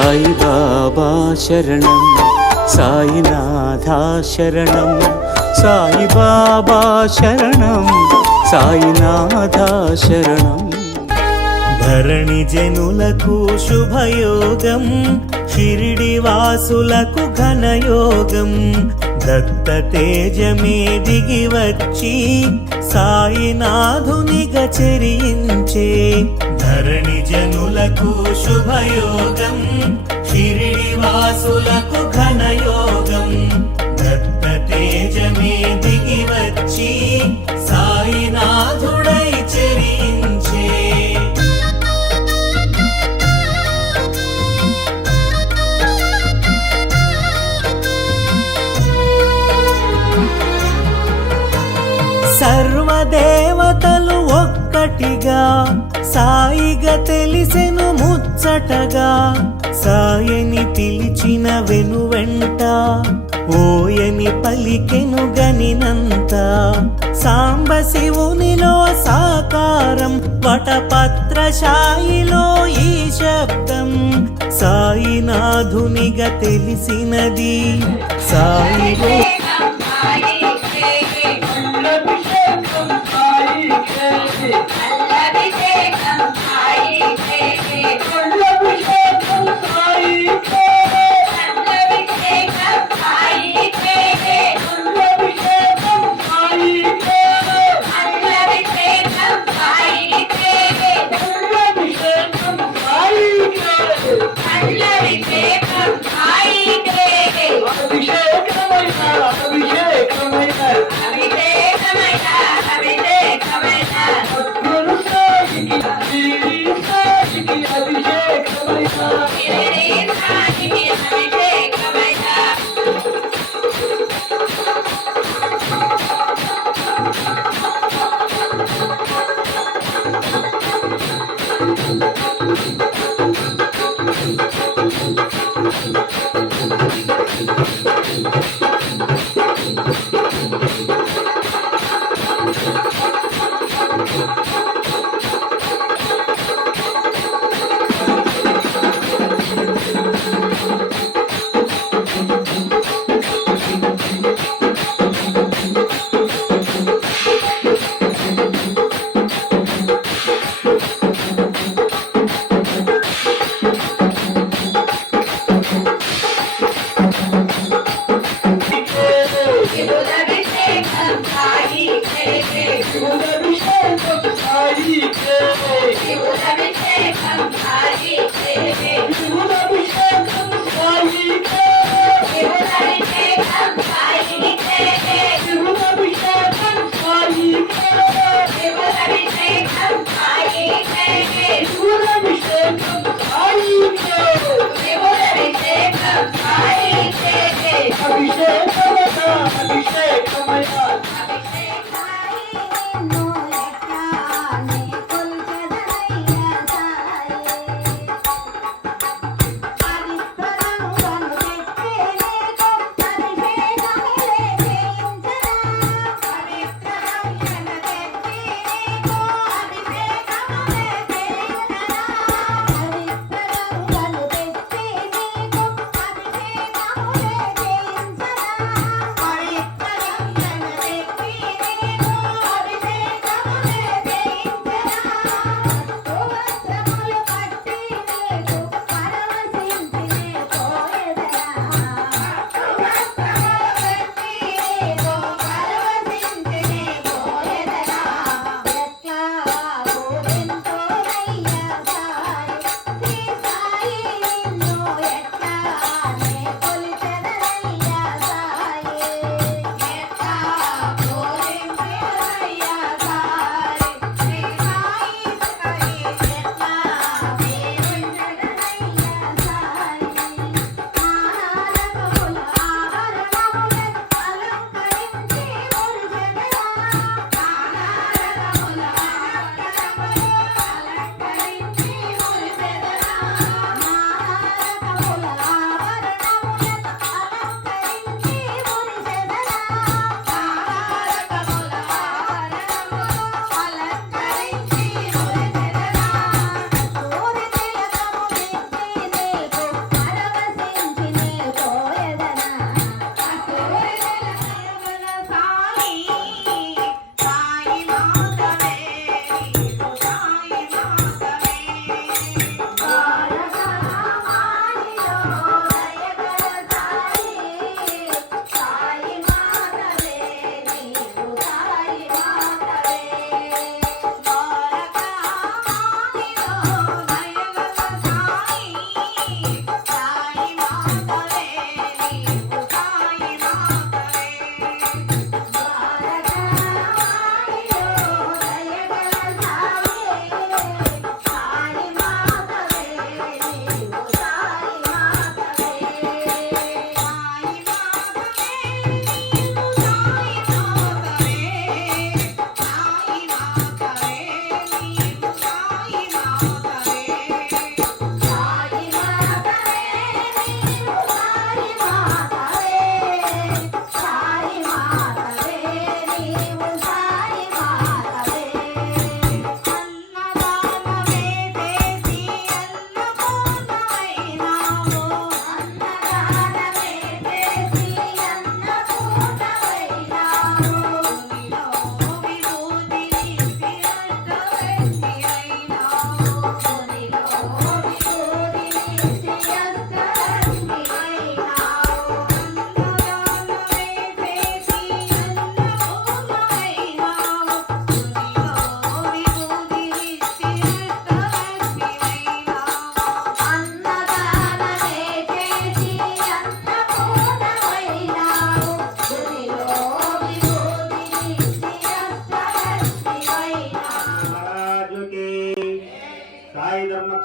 సాయి బాబా శరణం, సాయినాథా శరణం, సాయి బాబా శరణం, సాయినాథా శరణం. ధరణి జనులకు శుభయోగం, షిరిడి వాసులకు ఘనయోగం. దత్త తేజమే దిగి వచ్చి సాయినాథునిగా చెరించే. ధరణి జనులకు శుభయోగం, షిరిడి వాసులకు ఘనయోగం. దత్త తేజమే దిగి వచ్చి సాయినాథుడై చెరించే. సర్వదేవతలు ఒక్కటిగా సాయిగా తెలిసెను ముచ్చటగా. సాయని పిలిచిన వెనువెంట ఓయని పలికెను గనినంత. సాంబ శివునిలో సాకారం, వటపత్రశాయిలో ఈ శబ్దం. సాయినాథునిగా తెలిసినది సాయిలో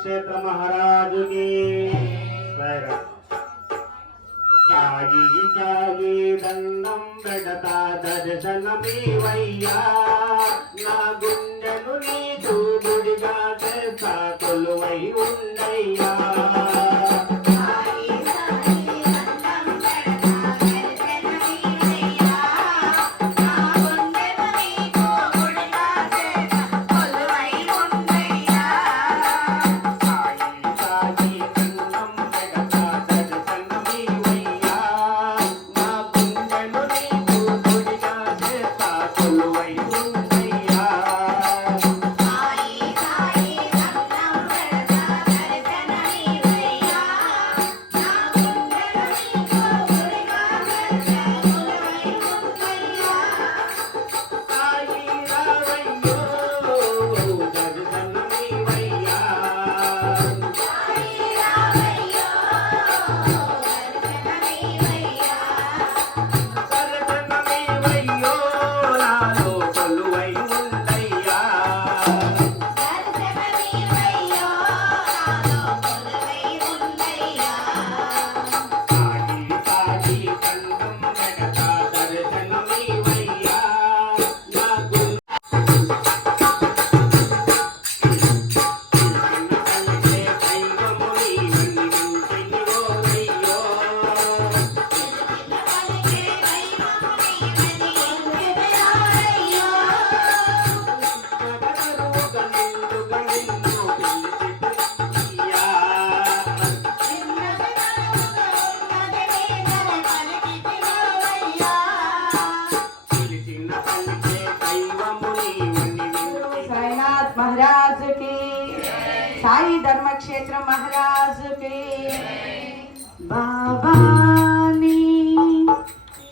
ధర్మక్షేత్ర మహారాజుకి సాగి సాగి దండం పెడతా దర్శనమీవయ్యా నా గుండెను నీకు గుడిగా చేస్తా కొలువై ఉండయ్యా महाराज के साई धर्मक्षेत्र महाराज के बाबा ने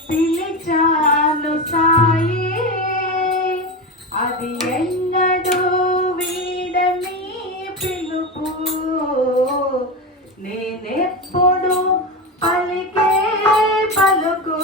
పిలిచాను సాయి అది ఎన్నడూ వీడని పిలుపు నేనెప్పుడు పలికే పలుకు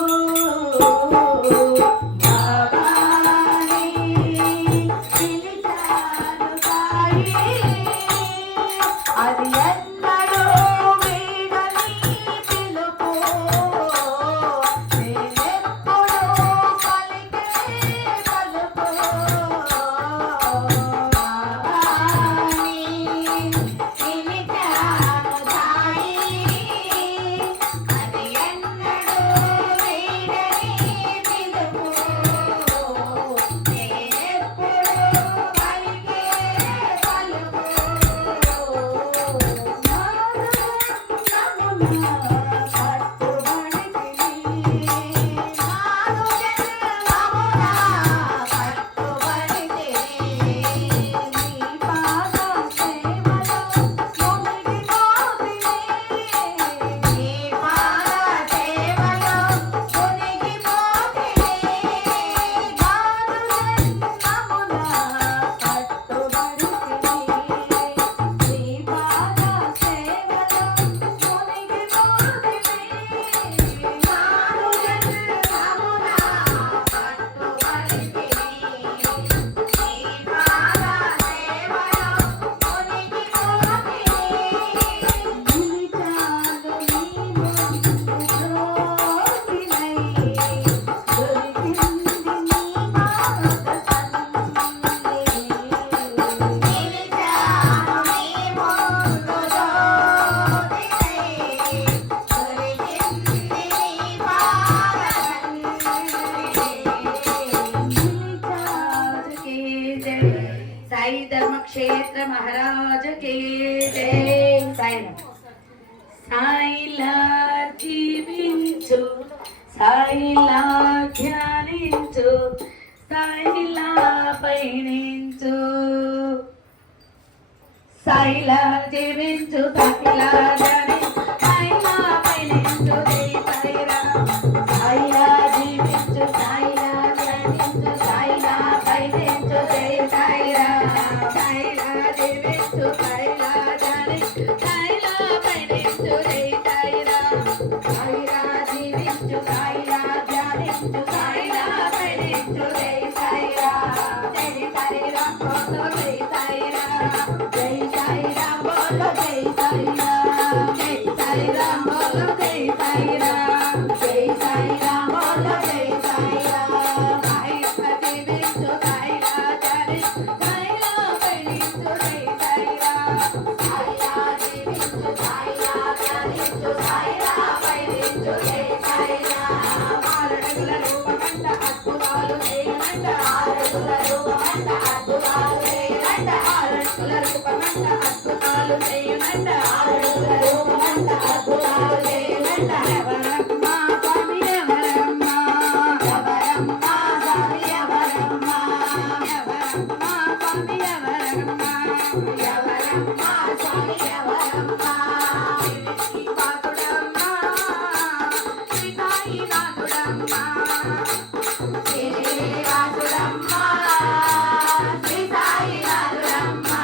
साई धर्मक्षेत्र महाराज के जय साई साईला जीविंचु साईला ध्यानिंचु साईला पयनिंचु साईला जीविंचु साईला ध्यानिंचु साईला पयनिंचु जय साईराम साईला जीविंचु साईला ध्यानिंचु साईला पयनिंचु जय साईराम साईला जीविंचु साईला ध्यानिंचु साईला पयनिंचु जय साईराम साईला जीविंचु साईला ध्यानिंचु साईला पयनिंचु जय साईराम जय साईराम बोलो जय साईराम बोलो అద్భుతాలు చేయమంట అద్భుతాలు చేయమంట ఎవరమ్మా స్వామి ఎవరమ్మా ఎవరమ్మా స్వామి ఎవరమ్మా ఎవరమ్మా స్వామి ఎవరమ్మా ఎవరమ్మా స్వామి ఎవరమ్మా శ్రీపాదుడమ్మా శ్రీ సాయినాథుడమ్మా శ్రీనివాసుడమ్మా శ్రీ సాయినాథుడమ్మా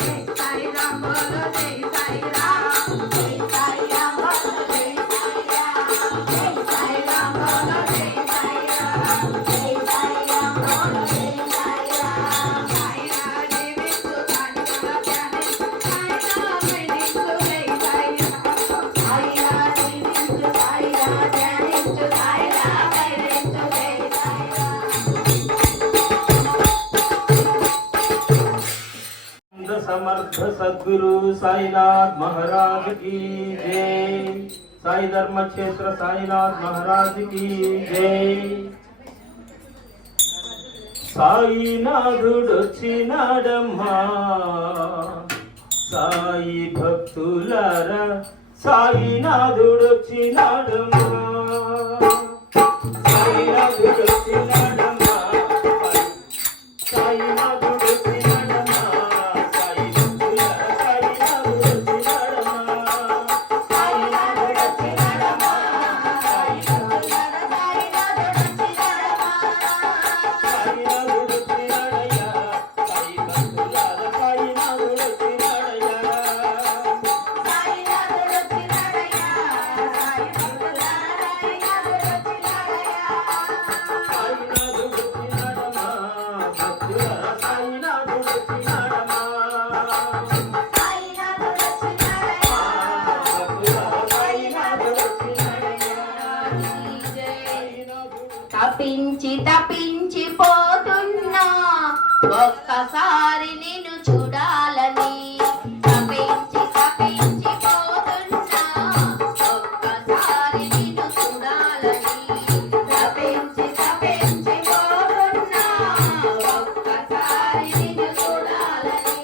జై సాయిరాం బోలో జై సాయిరాం జై సాయిరాం బోలో జై సాయిరాం జై సాయిరాం బోలో జై సాయిరాం జై సాయిరాం బోలో జై సాయిరాం సాయిరా జీవించు సాయిరా ధ్యానించు సాయిరా వినించు జై సాయిరాం సాయిరా జీవించు సాయిరా ధ్యానించు సాయిరా వినించు జై సాయిరాం समर्थ सद्गुरु साईनाथ महाराज की जय। साई धर्म क्षेत्र साईनाथ महाराज की जय। సాయినాథుడొచ్చినాడమ్మా సాయి భక్తులారా సాయినాథుడొచ్చినాడమ్మా సాయినాథుడొచ్చినాడమ్మా సాయినాథుడొచ్చినాడమ్మా సాయి భక్తులారా సాయినాథుడొచ్చినాడమ్మా సాయినాథుడొచ్చినాడమ్మా సాయి సాయినాథుడొచ్చినాడయ్యా సాయి భక్తులారా సాయినాథుడొచ్చినాడయ్యా సాయినాథుడొచ్చినాడమ్మా భక్తులారా సాయినాథుడొచ్చినాడమ్మా భక్తులారా సాయినాథుడొచ్చినాడయ్యా తపించి తపించి పోతున్నా ఒక్కసారి నిన్ను చూడాలని తపించి తపించి పోతున్నా ఒక్కసారి నిన్ను చూడాలని తపించి తపించి పోతున్నా ఒక్కసారి నిన్ను చూడాలని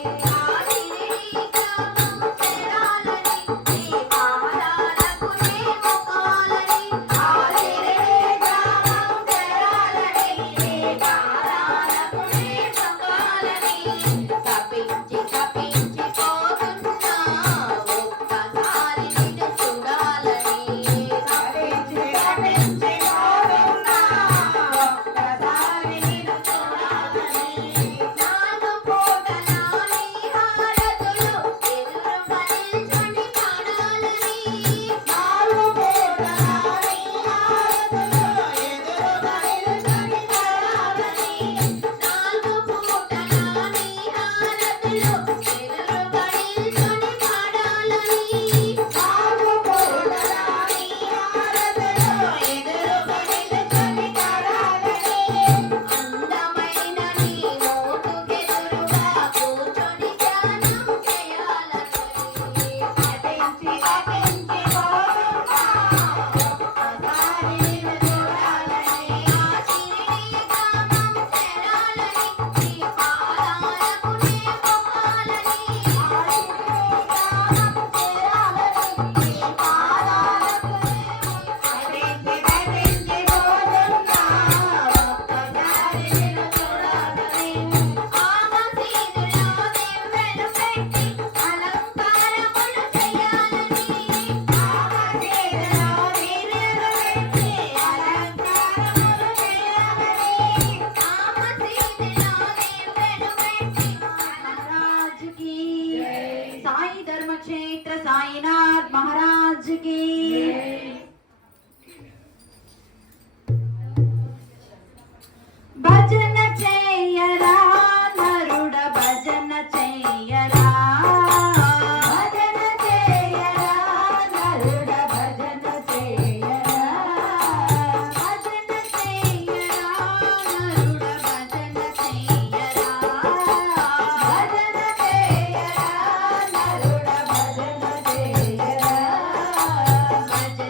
చేరాలని నీ పాదాలకు నే మొక్కాలని తపించి తపించి పోతున్నా ఒక్కసారి నిన్ను చూడాలని తపించి తపించి పోతున్నా ఒక్కసారి నిన్ను చూడాలని నాలుగు పూటల నీ హారతులు ఎదురు పలిచని పాడాలని నాలుగు పూటల నీ హారతులు ఎదురు పలిచని పాడాలని నాలుగు పూటల నీ హారతులు ఎదురు పలిచని పాడాలని నాలుగు పూటల నీ హారతులు ఎదురు పలిచని పాడాలని అందమైన నీ మోటుకెదురుగా కూర్చొని ధ్యానం చేయాలని తపించి తపించి పోతున్నా ఒక్కసారి నిన్ను చూడాలని ఆ శిరిడి గ్రామం చేరాలని నీ పాదాలకు నే మొక్కాలని ఆ శిరిడి గ్రామం చేరాలని నీ పాదాలకు నే తపించి తపించి పోతున్నా ఒక్కసారి నిన్ను చూడాలని ఆ మసీదులో దివ్వెలు పెట్టి అలంకారములు చేయాలని ఆ మసీదులో దివ్వెలు పెట్టి అలంకారములు చేయాలని ఆ మసీదులో దివ్వెలు పెట్టి महाराज की साई धर्म क्षेत्र साईनाथ महाराज की భజన చేయరా నరుడ భజన చేయరా భజన చేయరా నరుడ భజన చేయరా భజన చేయరా నరుడ భజన చేయరా భజన చేయరా నరుడ భజన చేయరా భజన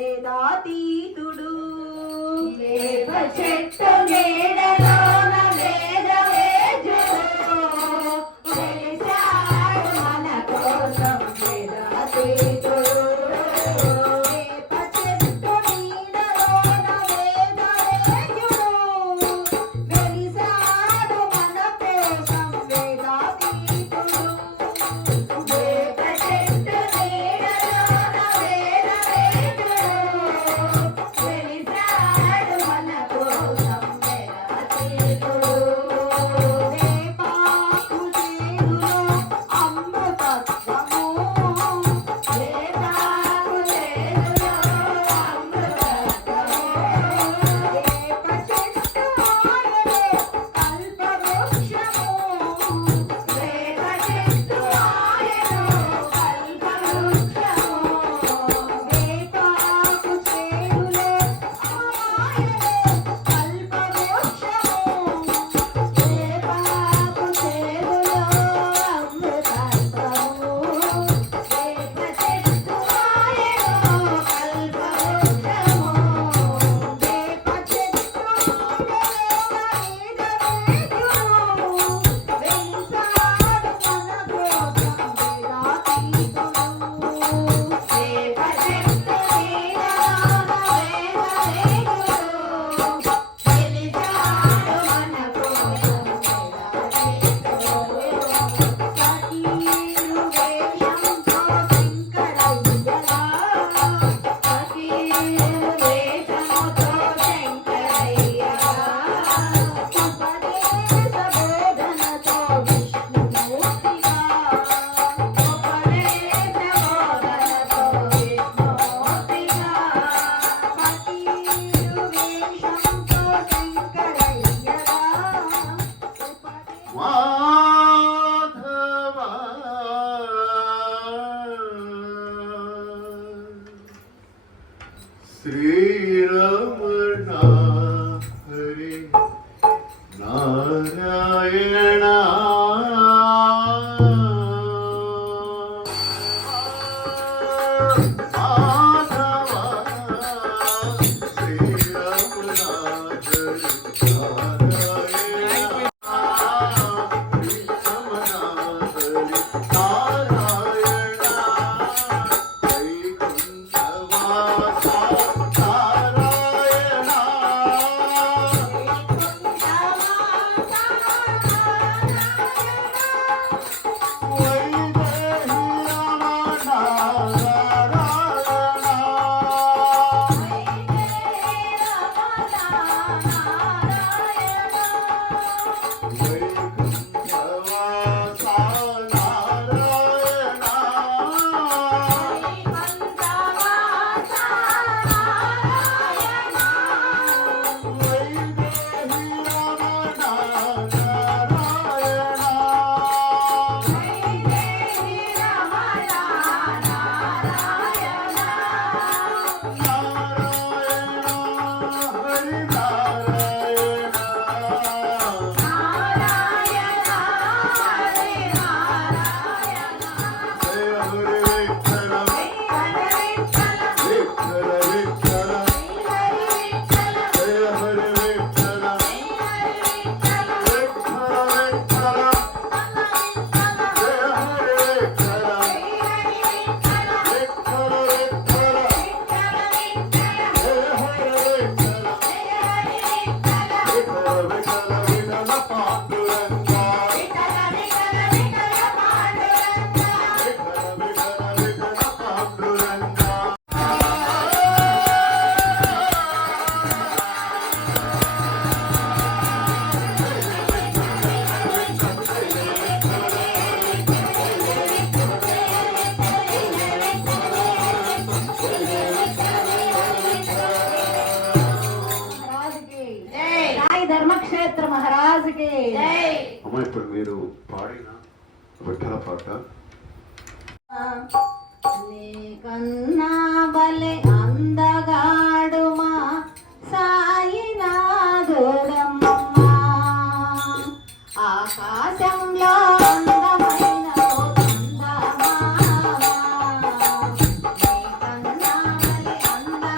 వేదాతీతుడు వేప చెట్టు నీడలోన వేదవేద్యుడు వెలిశాడు మన కోసం వేదాతీతుడు వేప చెట్టు నీడలోన వేదవేద్యుడు వెలిశాడు మన కోసం వేదాతీతుడు వేప చెట్టు నీడలోన వేదవేద్యుడు వెలిశాడు మన కోసం వేదాతీతుడు వేపాకు చేరులో అమృతత్వము వేపాకు చేరులో అమృతత్వము వేప చెట్టు ఆయనే కల్పవృక్షము వేప చెట్టు ఆయను కల్పవృక్షము వేపాకు చేరులో ఆయనే కల్పవృక్షము వేపాకు చేరులో అమృతత్వము వేప చెట్టు ఆయను కల్పవృక్షము వేప చెట్టు మాధవ శ్రీరమణ హరి నారాయణ మాధవ శ్రీరమణ ధర్మక్షేత్ర మహారాజుకి అమ్మ ఇప్పుడు మీరు పాడిన విఠల పాట కన్నా బలే అందగాడు మా సాయినాథుడమ్మ ఆకాశంలో అందమైన ఓ చందమామ నీ కన్నా బలే అందగాడు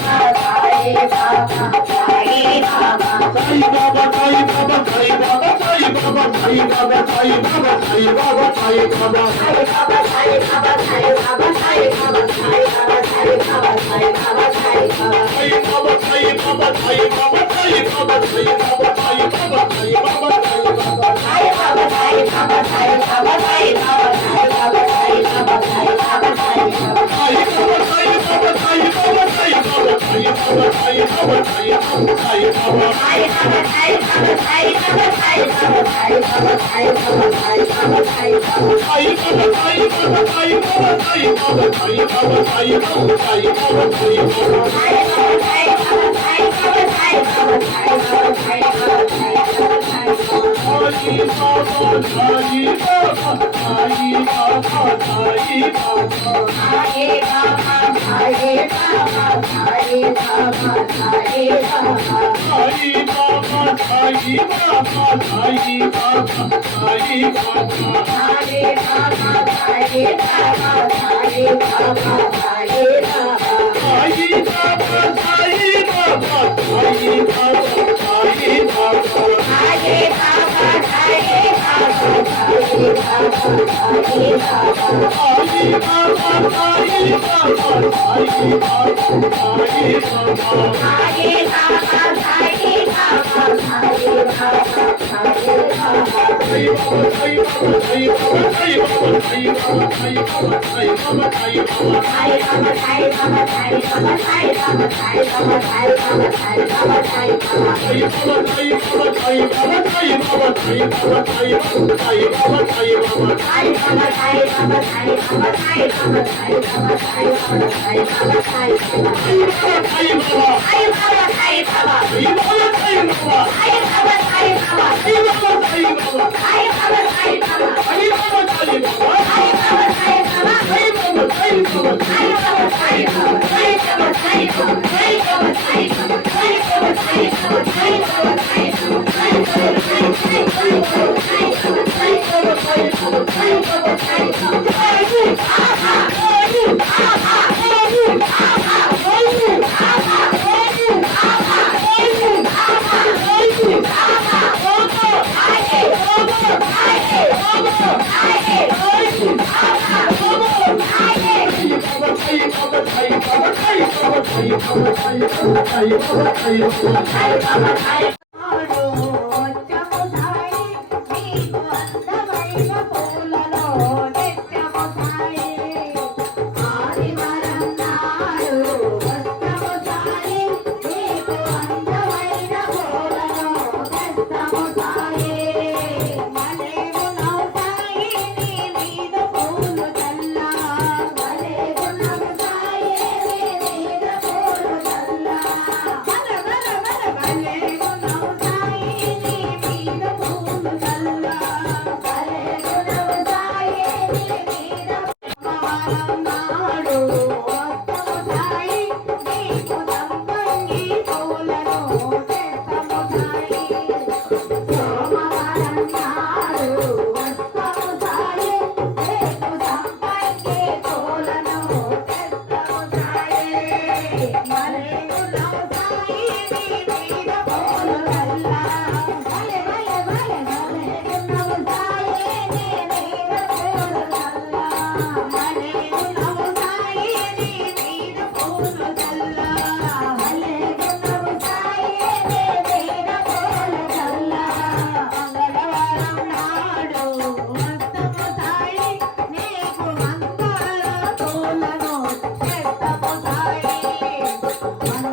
మన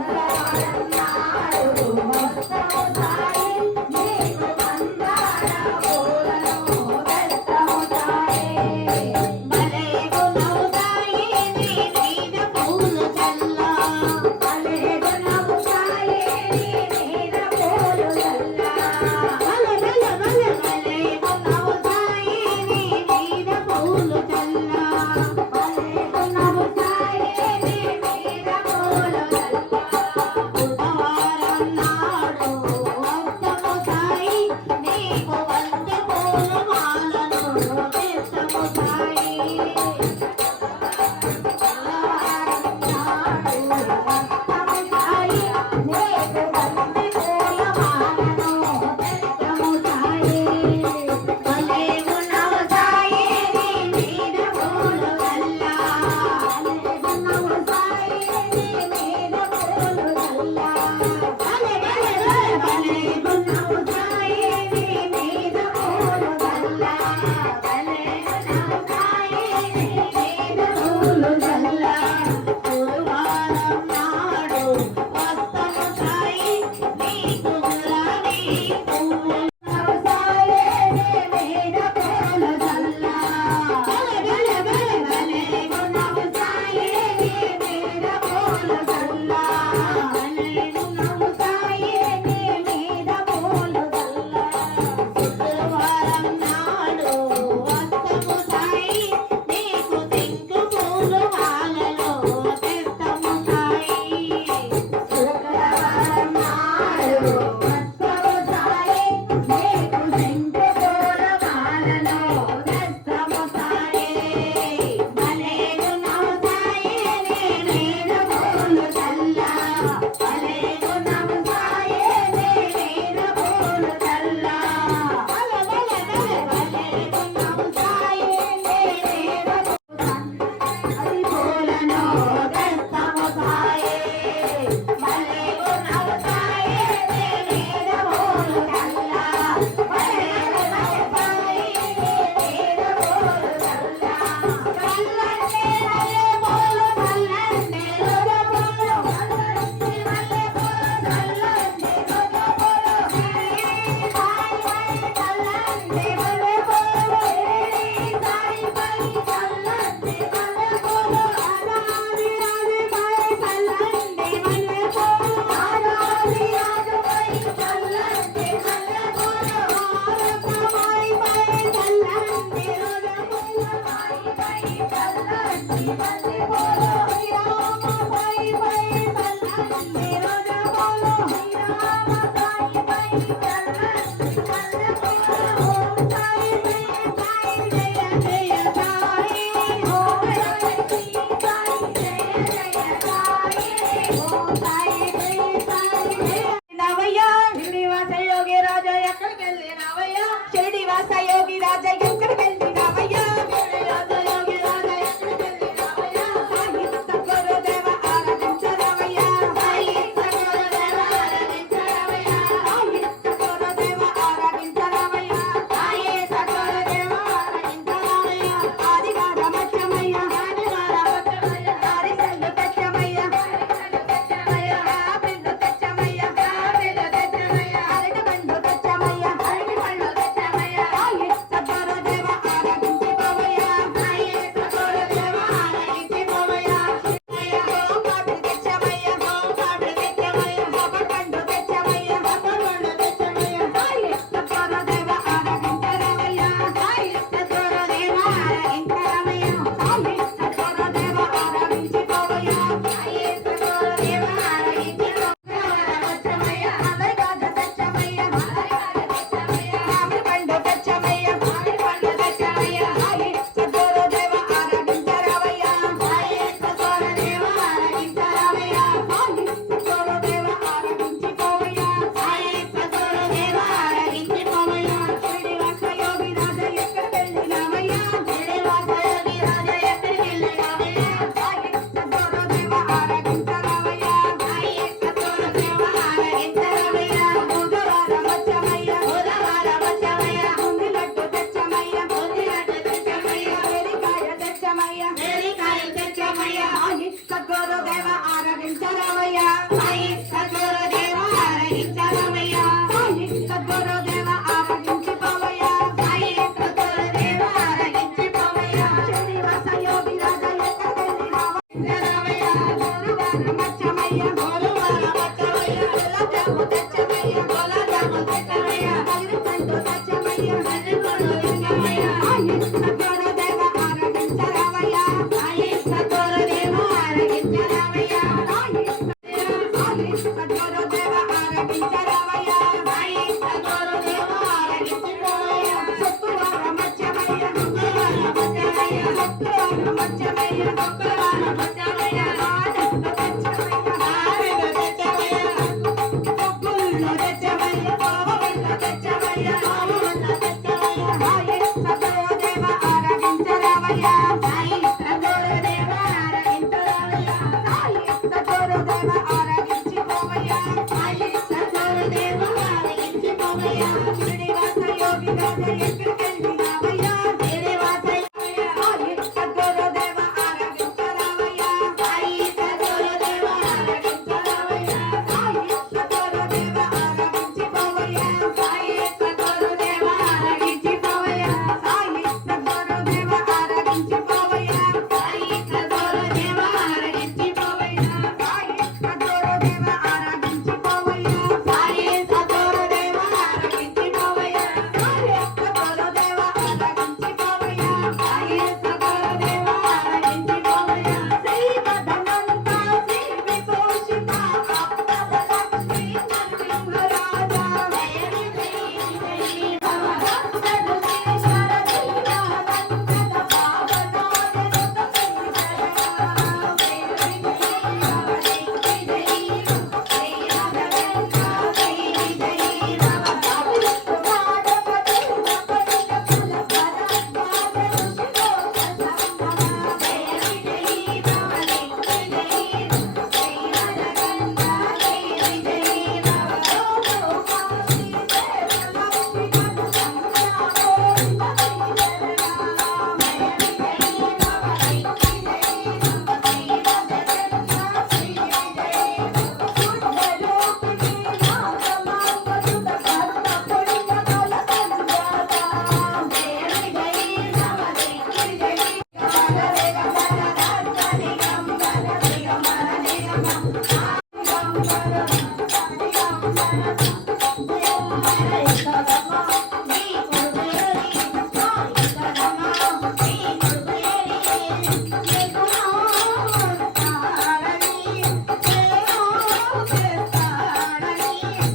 చేస్తాడని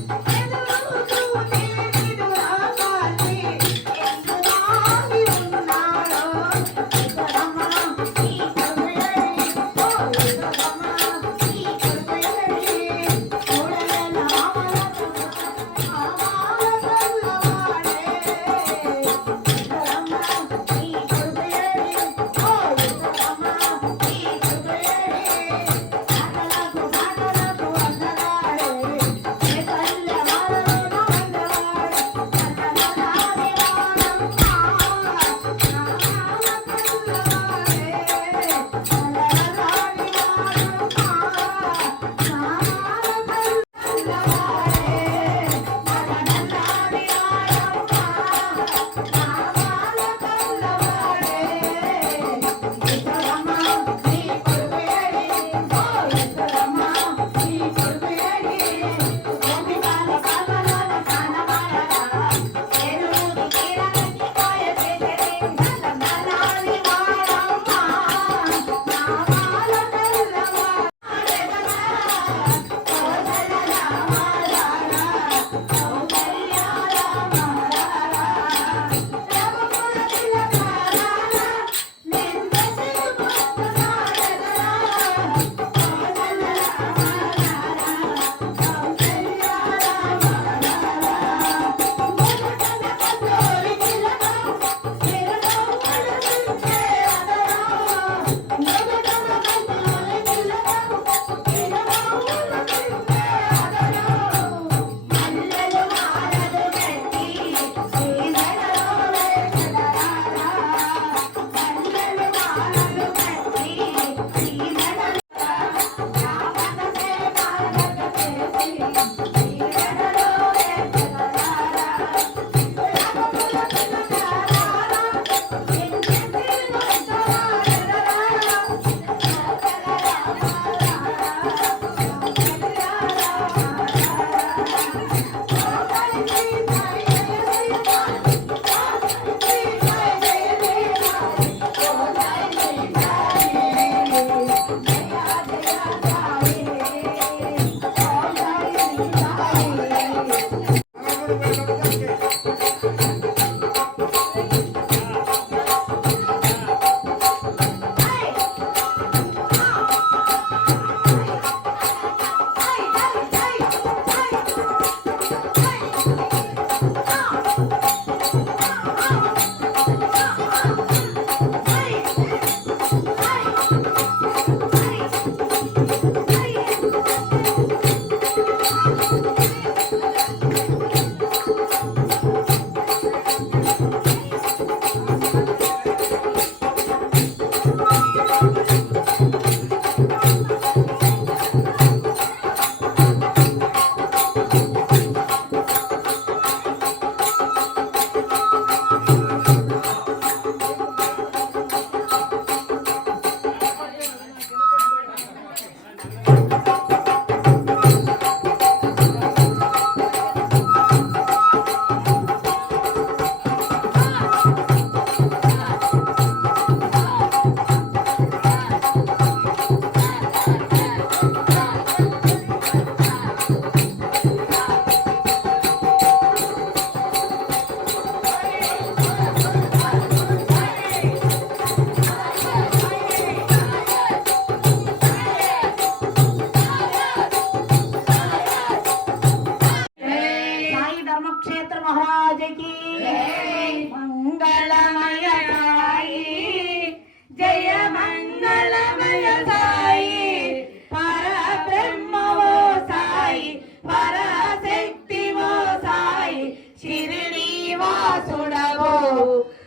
వాసుడవు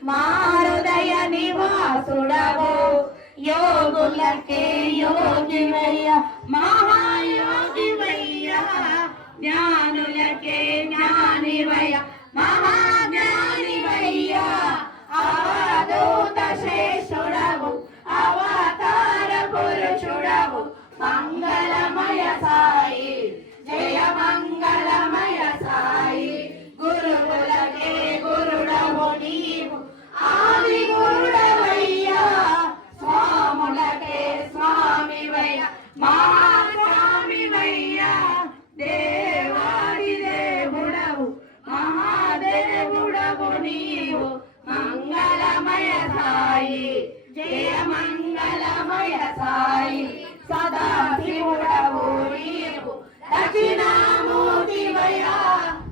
మా హృదయ నివాసుడవు యోగులకే యోగివయ్య మహాయోగివయ్య జ్ఞానులకే జ్ఞానివయ్య మహాజ్ఞానివయ్య అవధూత శ్రేష్ఠుడవు అవతార పురుషుడవు మంగళమయ సాయి జయ మంగళమయ సాయి గురువులకే గురుడవు నీవు ఆది గురుడవయ్యా స్వాములకే స్వామివయ్య మహాస్వామివయ్యా దేవాది దేవుడవు మహాదేవుడవు నీవు మంగళమయ సాయి జయ మంగళమయ సాయి సదా శివుడవు నీవు దక్షిణామూర్తివయ్యా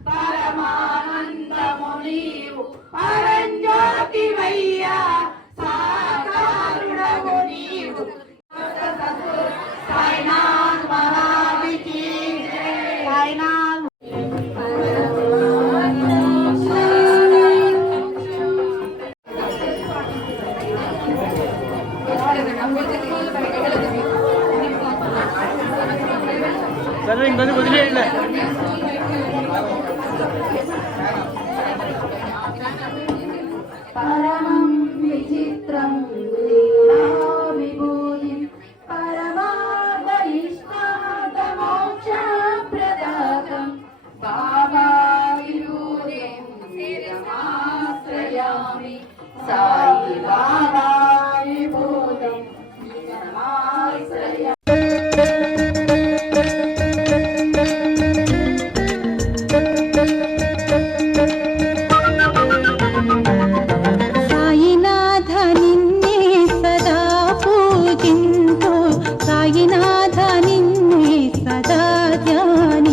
పరమానందము నీవు పరంజ్యోతివయ్యా సాకారుడవు నీవు సాయినాథ్ మహారాజుకి జై సాయినాథ్ సరే ఇంకొంచెం వదిలేయండి పరమం విచిత్రం లీలా విభూతిం పరమార్థయిష్టార్థమోక్షప్రదాతం బాబా విభూతిం శిరమాశ్రయామి సాయి బాబా విభూతిం శిరమాశ్రయామి సాయినాథ నిన్నే సదా పూజింతు సాయినాథ నిన్నే సదా ధ్యానింతు